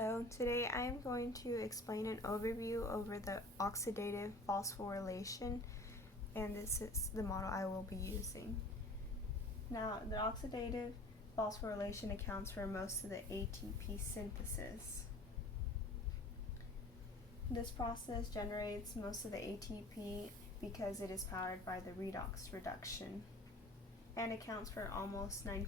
Hello, today I am going to explain an overview over the oxidative phosphorylation, and this is the model I will be using. Now, the oxidative phosphorylation accounts for most of the ATP synthesis. This process generates most of the ATP because it is powered by the redox reduction, and accounts for almost 9%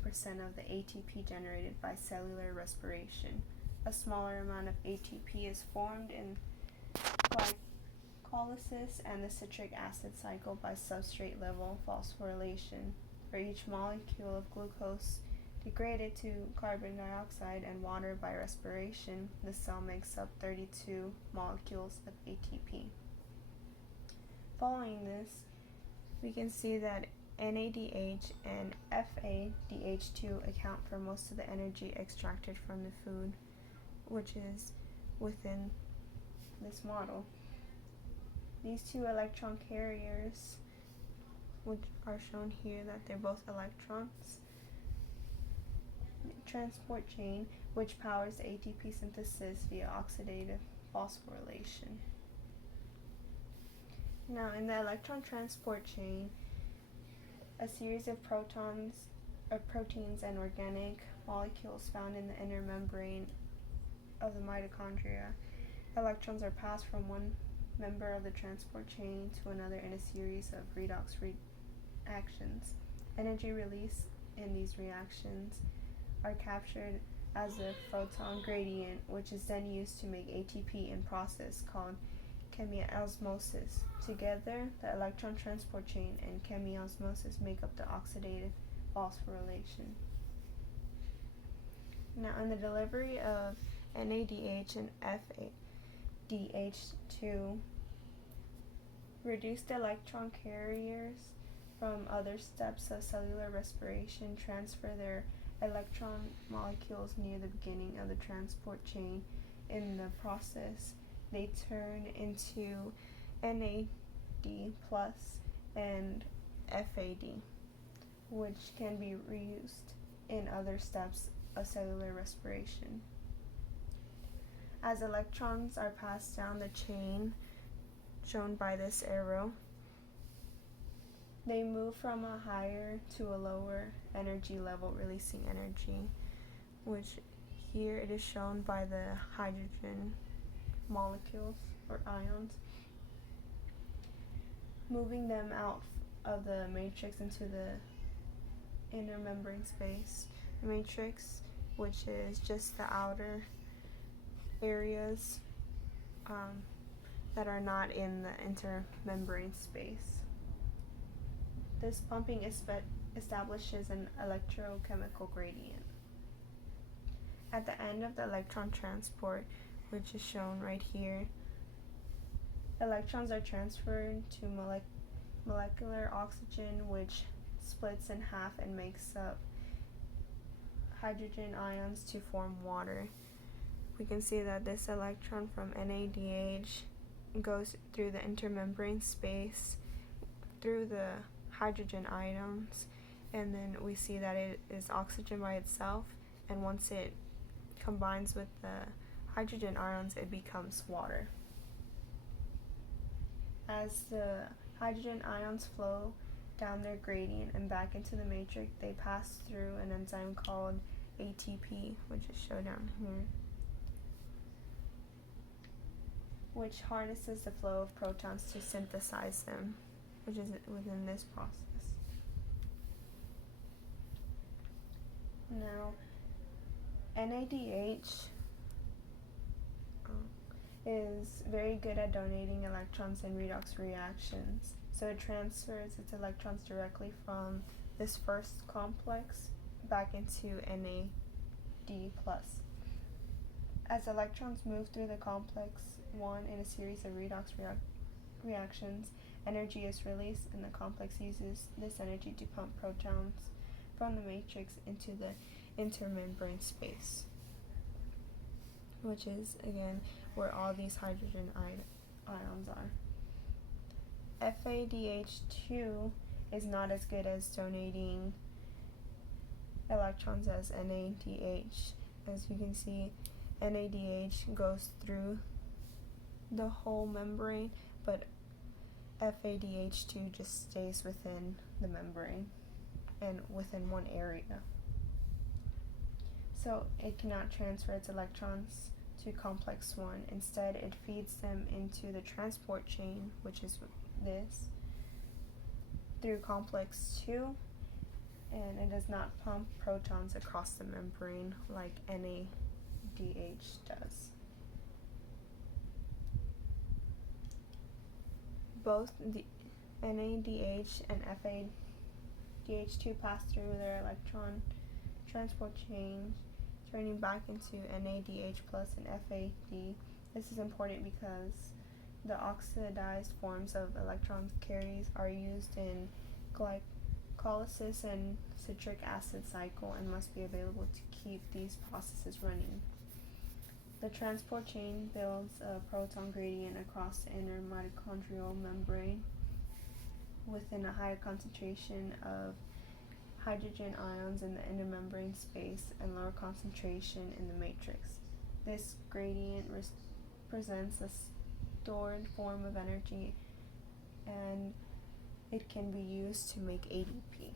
of the ATP generated by cellular respiration. A smaller amount of ATP is formed in glycolysis and the citric acid cycle by substrate level phosphorylation. For each molecule of glucose degraded to carbon dioxide and water by respiration, the cell makes up 32 molecules of ATP. Following this, we can see that NADH and FADH2 account for most of the energy extracted from the food, which is within this model. These two electron carriers, which are shown here that they're both electrons, transport chain, which powers the ATP synthesis via oxidative phosphorylation. Now, in the electron transport chain, a series of proteins and organic molecules found in the inner membrane of the mitochondria. Electrons are passed from one member of the transport chain to another in a series of redox reactions. Energy released in these reactions are captured as a photon gradient, which is then used to make ATP in process called chemiosmosis. Together, the electron transport chain and chemiosmosis make up the oxidative phosphorylation. Now, in the delivery of NADH and FADH2, reduced electron carriers from other steps of cellular respiration transfer their electron molecules near the beginning of the transport chain. In the process, they turn into NAD plus and FAD, which can be reused in other steps of cellular respiration. As electrons are passed down the chain, shown by this arrow, they move from a higher to a lower energy level, releasing energy, which here it is shown by the hydrogen molecules or ions, moving them out of the matrix into the inner membrane space. The matrix, which is just the outer areas that are not in the intermembrane space. This pumping establishes an electrochemical gradient. At the end of the electron transport, which is shown right here, electrons are transferred to molecular oxygen, which splits in half and makes up hydrogen ions to form water. We can see that this electron from NADH goes through the intermembrane space, through the hydrogen atoms, and then we see that it is oxygen by itself, and once it combines with the hydrogen ions, it becomes water. As the hydrogen ions flow down their gradient and back into the matrix, they pass through an enzyme called ATP, which is shown down here, which harnesses the flow of protons to synthesize them, which is within this process. Now, NADH is very good at donating electrons in redox reactions, so it transfers its electrons directly from this first complex back into NAD+. As electrons move through the complex 1 in a series of redox reactions, energy is released, and the complex uses this energy to pump protons from the matrix into the intermembrane space, which is, again, where all these hydrogen ions are. FADH2 is not as good as donating electrons as NADH. As you can see, NADH goes through the whole membrane, but FADH2 just stays within the membrane and within one area. So it cannot transfer its electrons to complex 1. Instead, it feeds them into the transport chain, which is this, through complex 2, and it does not pump protons across the membrane like NADH does. Both the NADH and FADH2 pass through their electron transport chain, turning back into NADH plus and FAD. This is important because the oxidized forms of electron carriers are used in glycolysis and citric acid cycle and must be available to keep these processes running. The transport chain builds a proton gradient across the inner mitochondrial membrane within a higher concentration of hydrogen ions in the intermembrane space and lower concentration in the matrix. This gradient represents a stored form of energy, and it can be used to make ADP.